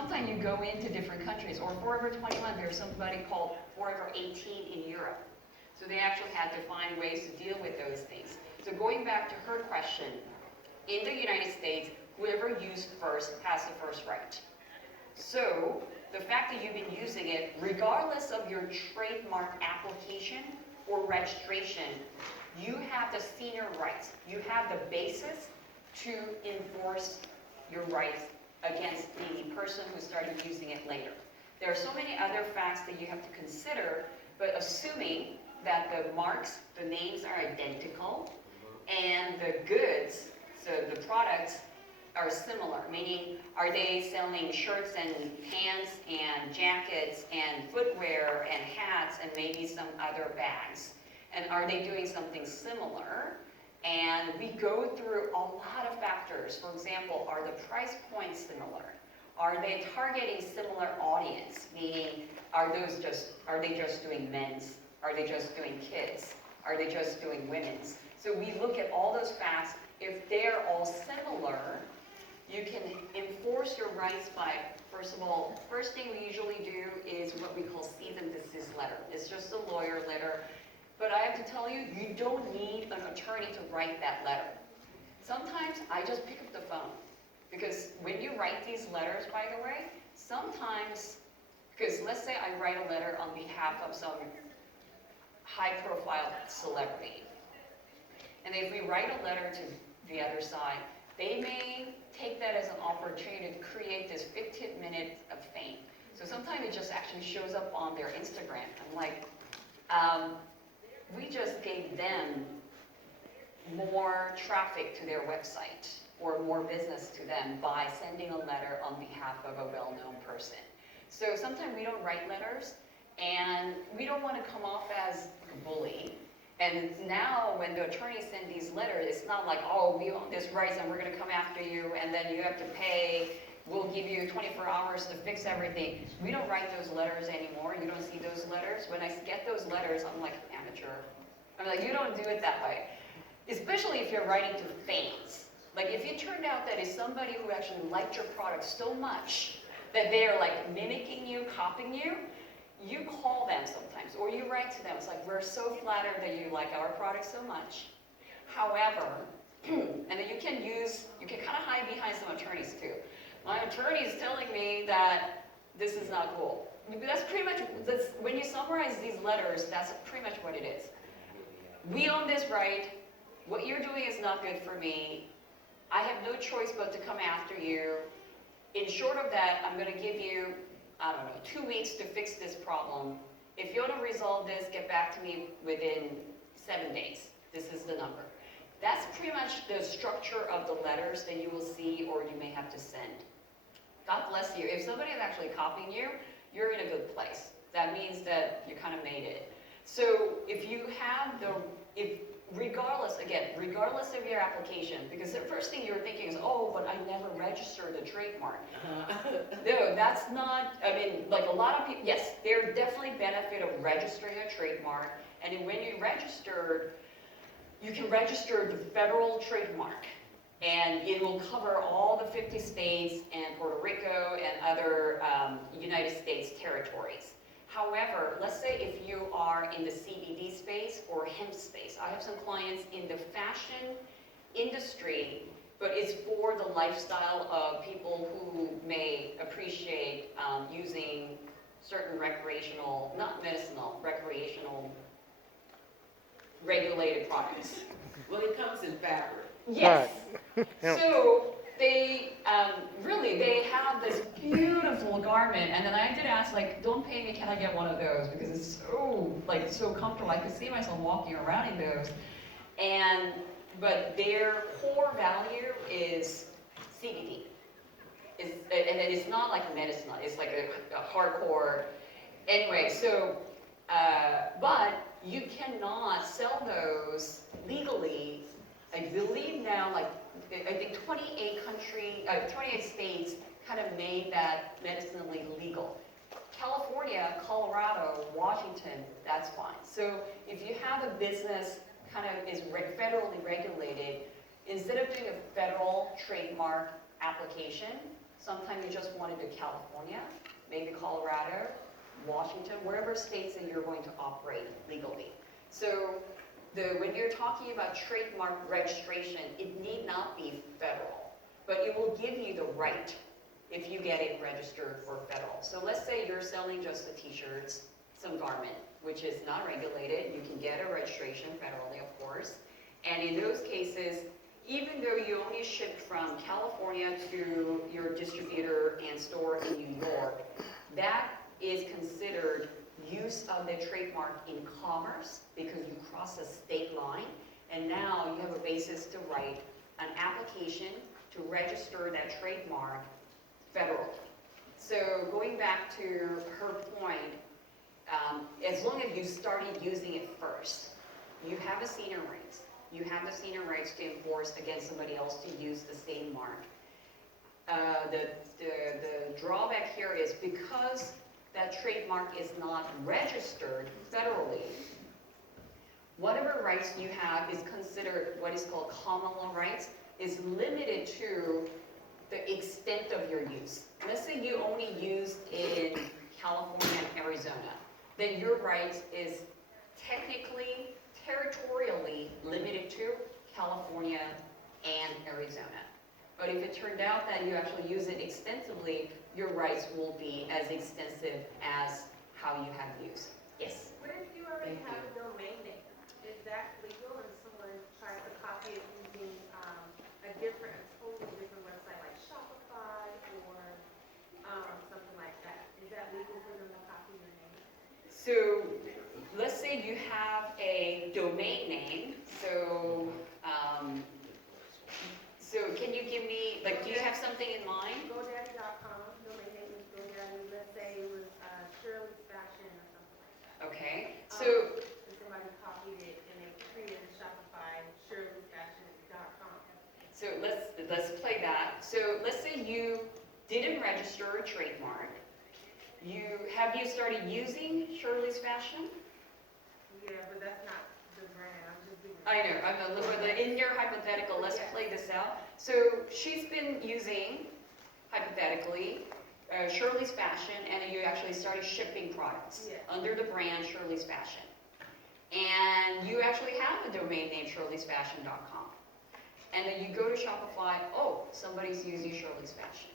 sometimes you go into different countries, or Forever 21, there's somebody called Forever 18 in Europe. So they actually had to find ways to deal with those things. So going back to her question, in the United States, whoever used first has the first right. So the fact that you've been using it, regardless of your trademark application or registration, you have the senior rights. You have the basis to enforce your rights against the person who started using it later. There are so many other facts that you have to consider, but assuming that the marks, the names are identical, and the goods, so the products, are similar, meaning are they selling shirts and pants and jackets and footwear and hats and maybe some other bags? And are they doing something similar? And we go through a lot of factors. For example, are the price points similar? Are they targeting similar audience? Meaning, are they just doing men's? Are they just doing kids? Are they just doing women's? So we look at all those facts. If they're all similar, you can enforce your rights by, first of all, first thing we usually do is what we call cease and desist letter. It's just a lawyer letter. But I have to tell you, you don't need an attorney to write that letter. Sometimes I just pick up the phone. Because when you write these letters, by the way, sometimes, because let's say I write a letter on behalf of some high-profile celebrity. And if we write a letter to the other side, they may take that as an opportunity to create this 15 minutes of fame. So sometimes it just actually shows up on their Instagram. I'm like, we just gave them more traffic to their website or more business to them by sending a letter on behalf of a well-known person. So sometimes we don't write letters, and we don't want to come off as a bully. And now when the attorneys send these letters, it's not like, oh, we own this rights and we're going to come after you and then you have to pay, we'll give you 24 hours to fix everything. We don't write those letters anymore. You don't see those letters. When I get those letters, I'm like, amateur. I'm like, you don't do it that way. Especially if you're writing to fans. Like if it turned out that it's somebody who actually liked your product so much that they're like mimicking you, copying you, you call them sometimes, or you write to them. It's like, we're so flattered that you like our product so much. However, and then you can kind of hide behind some attorneys too. My attorney is telling me that this is not cool. That's pretty much, when you summarize these letters, that's pretty much what it is. We own this right. What you're doing is not good for me. I have no choice but to come after you. In short of that, I'm going to give you, I don't know, 2 weeks to fix this problem. If you want to resolve this, get back to me within 7 days. This is the number. That's pretty much the structure of the letters that you will see or you may have to send. God bless you. If somebody is actually copying you, you're in a good place. That means that you kind of made it. So if you have regardless of your application, because the first thing you're thinking is, oh, but I never registered the trademark. No, that's not, I mean, like a lot of people, yes, there's definitely benefit of registering a trademark, and when you register, you can register the federal trademark, and it will cover all the 50 states and Puerto Rico and other United States territories. However, let's say if you are in the CBD space or hemp space, I have some clients in the fashion industry, but it's for the lifestyle of people who may appreciate using certain recreational, not medicinal, recreational regulated products. Well, it comes in fabric. Yes. Right. Yeah. So they they have this beautiful garment, and then I did ask, like, don't pay me, can I get one of those? Because it's so comfortable. I could see myself walking around in those. But their core value is CBD. And then it's not like medicinal. It's like a hardcore. Anyway, so but you cannot sell those legally. I believe now, like, I think 28 states kind of made that medicinally legal. California, Colorado, Washington, that's fine. So if you have a business kind of is federally regulated, instead of doing a federal trademark application, Sometimes you just want to do California, maybe Colorado, Washington, wherever states that you're going to operate legally. So when you're talking about trademark registration, it need not be federal, but it will give you the right if you get it registered for federal. So let's say you're selling just the t-shirts, some garment, which is not regulated. You can get a registration federally, of course. And in those cases, even though you only ship from California to your distributor and store in New York, that is considered use of the trademark in commerce because you cross a state line, and now you have a basis to write an application to register that trademark federally. So going back to her point, as long as you started using it first, you have a senior rights. You have the senior rights to enforce against somebody else to use the same mark. The drawback here is because that trademark is not registered federally, whatever rights you have is considered what is called common law rights, is limited to the extent of your use. Let's say you only use in California and Arizona, then your rights is technically, territorially limited to California and Arizona. But if it turned out that you actually use it extensively, your rights will be as extensive as how you have used. Yes? What if you already have a domain name? Is that legal and someone tries to copy it using a totally different website like Shopify or something like that? Is that legal for them to copy your name? So let's say you have a domain name. So can you give me, like, do you have something in mind? GoDaddy.com, domain name is GoDaddy. Let's say it was Shirley's Fashion or something like that. Okay, And somebody copied it and they created Shopify, Shirley'sFashion.com. so let's play that. So let's say you didn't register a trademark. Have you started using Shirley's Fashion? Yeah, but that's not the brand. I'm just giving. I know, I'm a little bit, in your hypothetical, let's play this out. So she's been using, hypothetically, Shirley's Fashion, and you actually started shipping products under the brand Shirley's Fashion. And you actually have a domain name, shirleysfashion.com. And then you go to Shopify, oh, somebody's using Shirley's Fashion.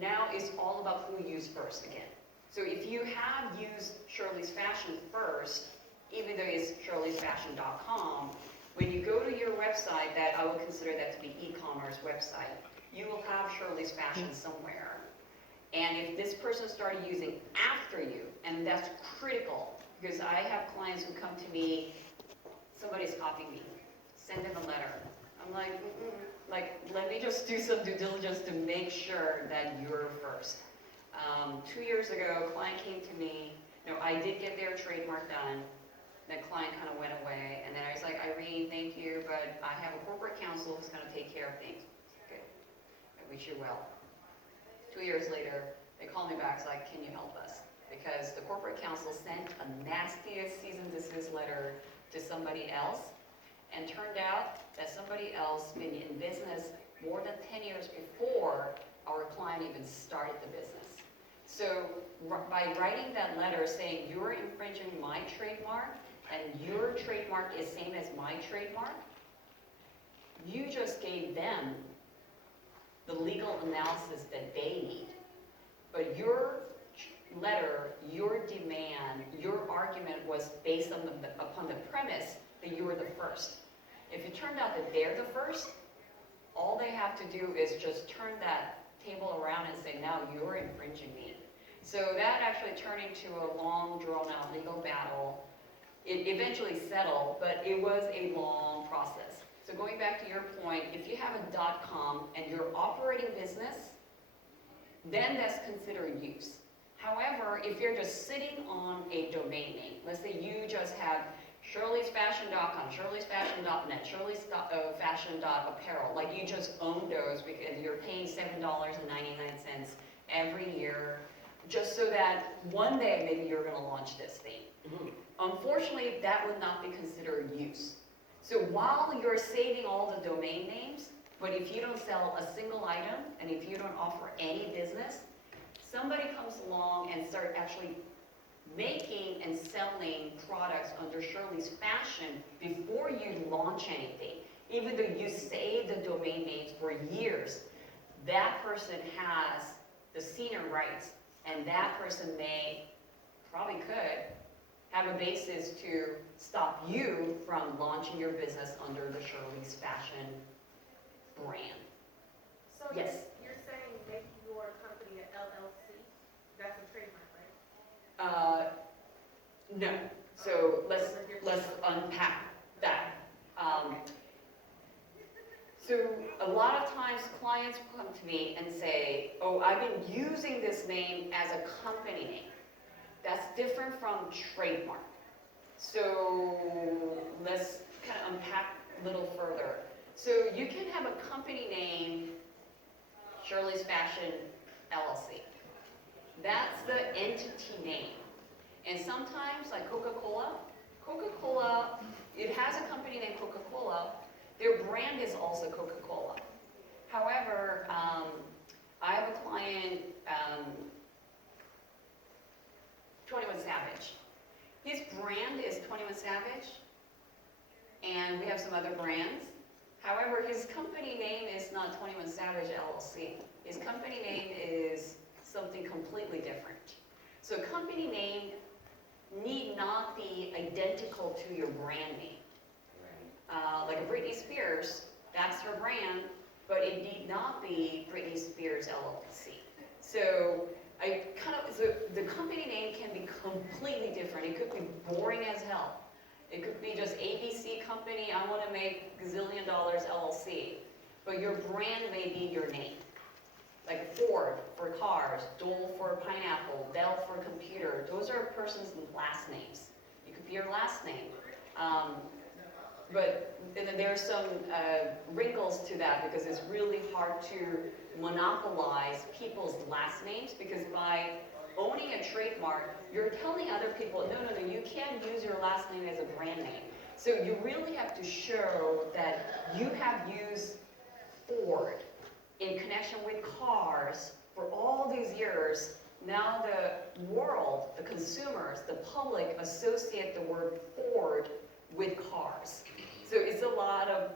Now it's all about who used first again. So if you have used Shirley's Fashion first, even though it's shirleysfashion.com, when you go to your website, that I would consider that to be e-commerce website, you will have Shirley's Fashion somewhere. And if this person started using after you, and that's critical, because I have clients who come to me, somebody's copying me, send them a letter. I'm like, let me just do some due diligence to make sure that you're first. 2 years ago, a client came to me, I did get their trademark done. The client kind of went away, and then I was like, Irene, thank you, but I have a corporate counsel who's going to take care of things. Good. I wish you well. 2 years later, they called me back, it's like, can you help us? Because the corporate counsel sent a nastiest cease and desist letter to somebody else, and turned out that somebody else been in business more than 10 years before our client even started the business. So by writing that letter saying you're infringing my trademark, and your trademark is same as my trademark, you just gave them the legal analysis that they need. But your letter, your demand, your argument was based on upon the premise that you were the first. If it turned out that they're the first, all they have to do is just turn that table around and say, now you're infringing me. So that actually turned into a long, drawn-out legal battle. It eventually settled, but it was a long process. So going back to your point, if you have a .com and you're operating business, then that's considered use. However, if you're just sitting on a domain name, let's say you just have shirleysfashion.com, shirleysfashion.net, shirleysfashion.apparel, like you just own those because you're paying $7.99 every year, just so that one day maybe you're going to launch this thing. Unfortunately, that would not be considered use. So while you're saving all the domain names, But if you don't sell a single item, and if you don't offer any business, somebody comes along and start actually making and selling products under Shirley's Fashion before you launch anything. Even though you save the domain names for years, that person has the senior rights, and that person probably could have a basis to stop you from launching your business under the Shirley's Fashion brand. So Yes. you're saying make your company an LLC? That's a trademark, right? No. So let's unpack that. So a lot of times clients come to me and say, oh, I've been using this name as a company name. That's different from trademark. So let's kind of unpack a little further. So you can have a company name, Shirley's Fashion LLC. That's the entity name. And sometimes, like Coca-Cola, it has a company named Coca-Cola. Their brand is also Coca-Cola. However, I have a client, 21 Savage. His brand is 21 Savage, and we have some other brands. However, his company name is not 21 Savage LLC. His company name is something completely different. So company name need not be identical to your brand name. Like a Britney Spears, that's her brand, but it need not be Britney Spears LLC. So the company name can be completely different. It could be boring as hell. It could be just ABC Company, I want to make gazillion dollars LLC. But your brand may be your name. Like Ford for cars, Dole for pineapple, Dell for computer. Those are a person's last names. It could be your last name. But then there are some wrinkles to that because it's really hard to monopolize people's last names, because by owning a trademark, you're telling other people, no, you can't use your last name as a brand name. So you really have to show that you have used Ford in connection with cars for all these years. Now the world, the consumers, the public associate the word Ford with cars. So it's a lot of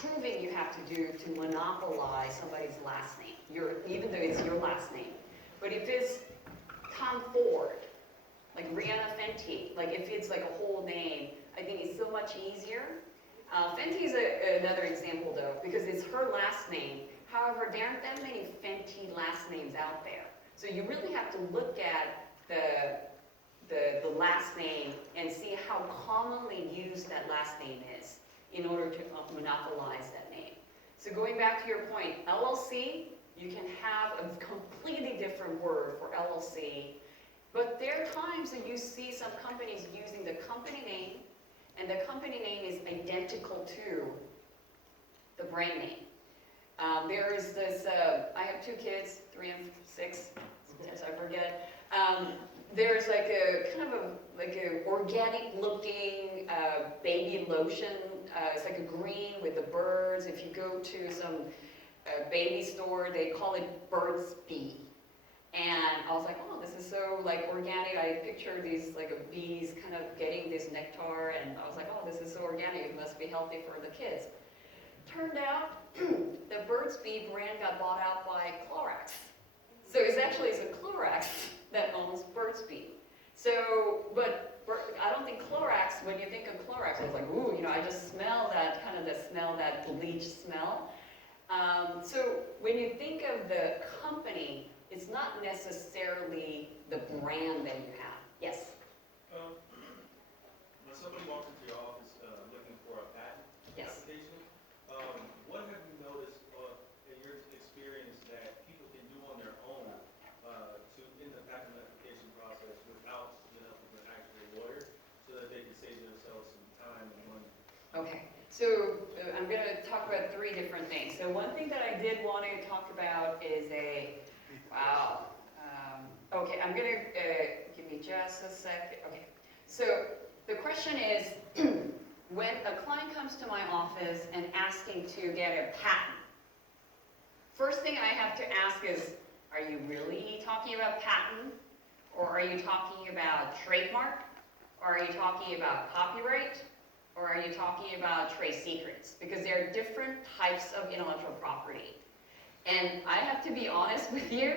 proving you have to do to monopolize somebody's last name, even though it's your last name. But if it's Tom Ford, like Rihanna Fenty, like if it's like a whole name, I think it's so much easier. Fenty is another example though, because it's her last name. However, there aren't that many Fenty last names out there. So you really have to look at the last name and see how commonly used that last name is in order to monopolize that name. So going back to your point, LLC, you can have a completely different word for LLC, but there are times that you see some companies using the company name, and the company name is identical to the brand name. There is this, I have 2 kids, 3 and 6, sometimes I forget. There's like a kind of a organic looking baby lotion. It's like a green with the birds. If you go to some baby store, they call it Burt's Bee. And I was like, oh, this is so like organic. I picture these like bees kind of getting this nectar, and I was like, oh, this is so organic. It must be healthy for the kids. Turned out, the Burt's Bee brand got bought out by Clorox. So it's a Clorox that owns Burt's Bee. So, but I don't think Clorox, when you think of Clorox, I was like, ooh, I just smell that, that bleach smell. So when you think of the company, it's not necessarily the brand that you have. Yes? When somebody walks into your office looking for a patent application, what have you noticed in your experience that people can do on their own in the patent application process without the help of an actual lawyer, so that they can save themselves some time and money? Okay, so I'm going to talk about 3 different things. So one thing that I did want to talk about is okay, I'm going to, give me just a second. Okay, so the question is, when a client comes to my office and asking to get a patent, first thing I have to ask is, are you really talking about patent? Or are you talking about trademark? Or are you talking about copyright? Or are you talking about trade secrets? Because there are different types of intellectual property. And I have to be honest with you,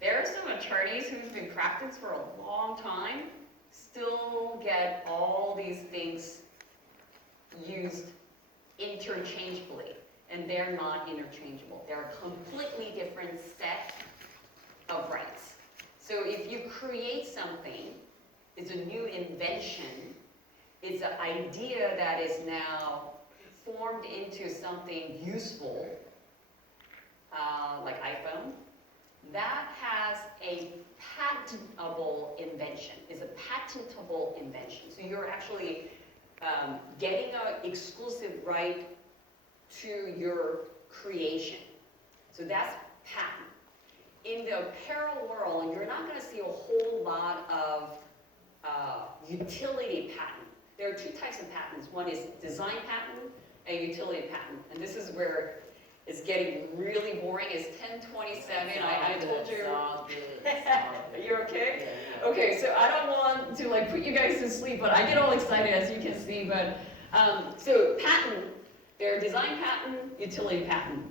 there are some attorneys who've been practicing for a long time, still get all these things used interchangeably, and they're not interchangeable. They're a completely different set of rights. So if you create something, it's a new invention, it's an idea that is now formed into something useful, like iPhone, that has a patentable invention, is a patentable invention. So you're actually getting an exclusive right to your creation. So that's patent. In the apparel world, you're not going to see a whole lot of utility patent. There are two types of patents. One is design patent and utility patent. And this is where it's getting really boring. It's 10:27. I told you. It's all good. It's all good. You're okay? Yeah. Okay, so I don't want to like put you guys to sleep, but I get all excited as you can see. But so patent, there are design patent, utility patent.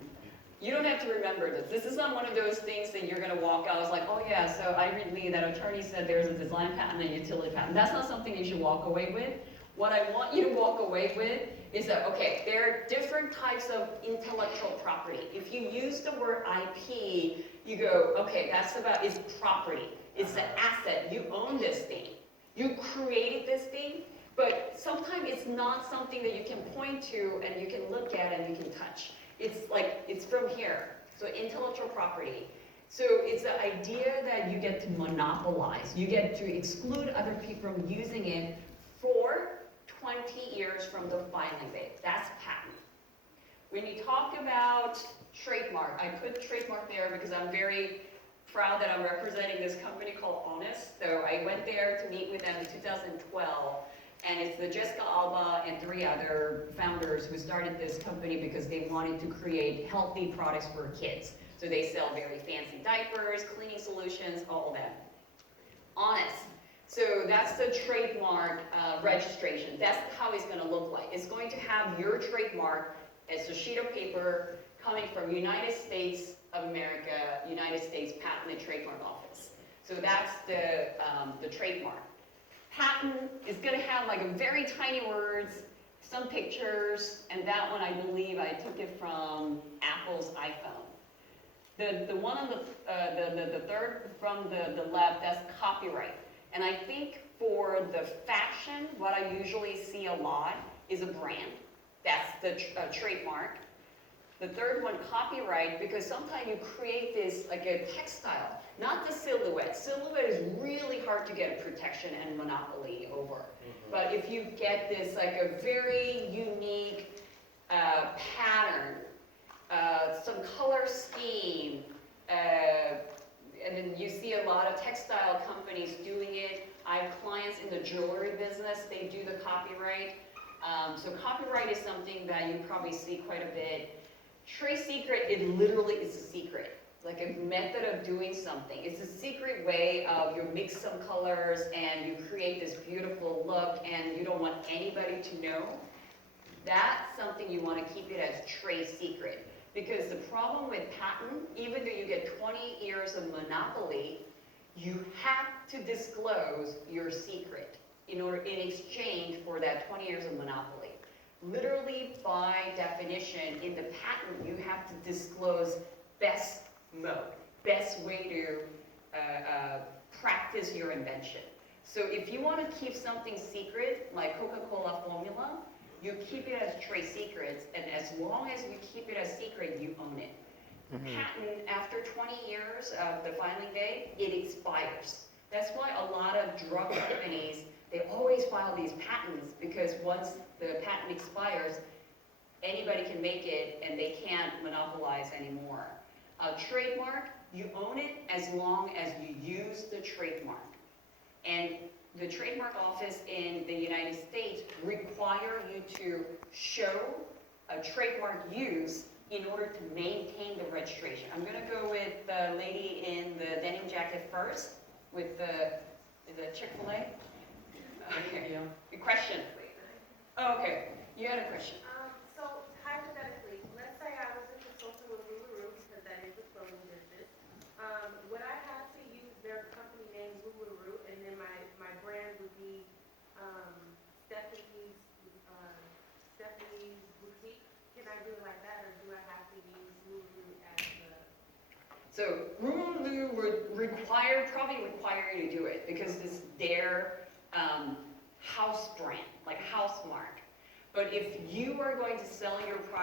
You don't have to remember this. This is not one of those things that you're going to walk out. It's like, oh yeah, so I read Lee, that attorney said there's a design patent and a utility patent. That's not something you should walk away with. What I want you to walk away with is that, okay, there are different types of intellectual property. If you use the word IP, you go, okay, that's about, it's property. It's an asset. You own this thing. You created this thing, but sometimes it's not something that you can point to and you can look at and you can touch. It's like, it's from here. So intellectual property. So it's the idea that you get to monopolize. You get to exclude other people from using it for 20 years from the filing date. That's patent. When you talk about trademark, I put trademark there because I'm very proud that I'm representing this company called Honest. So I went there to meet with them in 2012. And it's the Jessica Alba and 3 other founders who started this company because they wanted to create healthy products for kids. So they sell very fancy diapers, cleaning solutions, all that. Honest. So that's the trademark registration. That's how it's going to look like. It's going to have your trademark as a sheet of paper coming from United States of America, United States Patent and Trademark Office. So that's the trademark. Patent is going to have like a very tiny words, some pictures, and that one I believe I took it from Apple's iPhone. The one on the third from the left, that's copyright. And I think for the fashion, what I usually see a lot is a brand. That's the trademark. The third one, copyright, because sometimes you create this like a textile, not the silhouette. Silhouette is really hard to get protection and monopoly over. But if you get this like a very unique pattern, some color scheme, and then you see a lot of textile companies doing it. I have clients in the jewelry business, they do the copyright. So copyright is something that you probably see quite a bit. Trade secret, it literally is a secret, like a method of doing something. It's a secret way of you mix some colors and you create this beautiful look and you don't want anybody to know. That's something you want to keep it as trade secret. Because the problem with patent, even though you get 20 years of monopoly, you have to disclose your secret in exchange for that 20 years of monopoly. Literally, by definition, in the patent, you have to disclose best mode, best way to practice your invention. So if you want to keep something secret, like Coca-Cola formula, you keep it as trade secrets, and as long as you keep it as secret, you own it. Patent, after 20 years of the filing date, it expires. That's why a lot of drug companies, they always file these patents, because once the patent expires, anybody can make it and they can't monopolize anymore. A trademark, you own it as long as you use the trademark. And the trademark office in the United States require you to show a trademark use in order to maintain the registration. I'm gonna go with the lady in the denim jacket first, with the Chick-fil-A. Okay, your question. Oh, okay, you had a question. So hypothetically, let's say I was a consultant with Lulu because that is a clothing business. Would I have to use their company name Lulu and then my brand would be Stephanie's Boutique? Can I do it like that, or do I have to use Lulu as the? So Lulu would probably require you to do it because it's their house brand, like house mark. But if you are going to sell your product